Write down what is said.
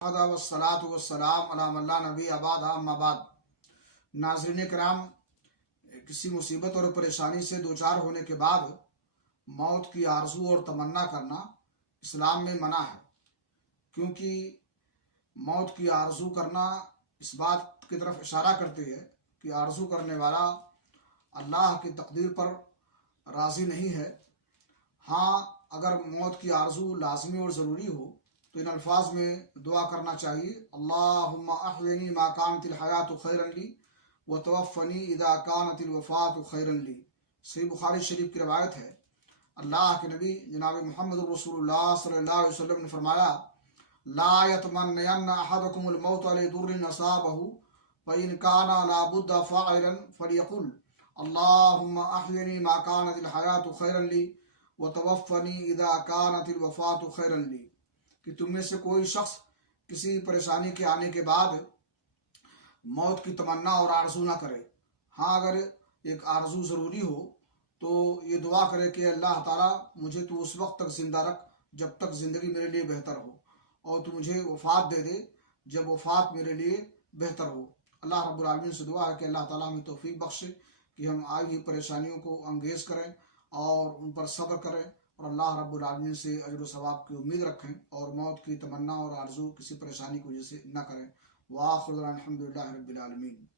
वस्सलातु वस्सलाम अला मन ला नबी अबाद अम्मा बाद। नाज़रीन कराम, किसी मुसीबत और परेशानी से दो चार होने के बाद मौत की आरजू और तमन्ना करना इस्लाम में मना है, क्योंकि मौत की आरजू करना इस बात की तरफ इशारा करती है कि आरजू करने वाला अल्लाह की तकदीर पर राज़ी नहीं है। हाँ, अगर मौत की आरजू लाजमी और ज़रूरी हो तो इन अल्फाज में दुआ करना चाहिए, अल्लाहुम्मा अहयिनी मा कानतिल हयातु खैरन ली व तवफ़्फ़नी इदा कानतिल वफ़ातु खैरन ली। सही बुखारी शरीफ की रवायत है। अल्लाह के नबी जनाब मोहम्मद रसूलुल्लाह सल्लल्लाहु अलैहि वसल्लम ने फरमाया, ला यतमन्नयन्ना अहदकुमुल मौत अला दुर्रिन असाबहु फ़इन काना ला बुद्दा फ़ाइलन फ़लियक़ुल अल्लाहुम्मा अहयिनी मा कानतिल हयातु खैरन ली व तवफ़्फ़नी इदा कानतिल वफ़ातु खैरन ली। कि तुम में से कोई शख्स किसी परेशानी के आने के बाद मौत की तमन्ना और आरजू ना करे। हाँ, अगर एक आरजू ज़रूरी हो तो ये दुआ करे कि अल्लाह ताला मुझे तो उस वक्त तक ज़िंदा रख जब तक ज़िंदगी मेरे लिए बेहतर हो, और तू मुझे वफ़ात दे दे जब वफ़ात मेरे लिए बेहतर हो। अल्लाह रब्बुल आलमीन से दुआ है कि अल्लाह ताला हमें तौफीक बख्शे कि हम आई हुई परेशानियों को अंगेज़ करें और उन पर सब्र करें, और अल्लाह रब्बुल आलमीन से अजर व सवाब की उम्मीद रखें, और मौत की तमन्ना और आरजू किसी परेशानी की वजह से न करें। वाखिर अल्हम्दुलिल्लाहि रब्बिल आलमीन।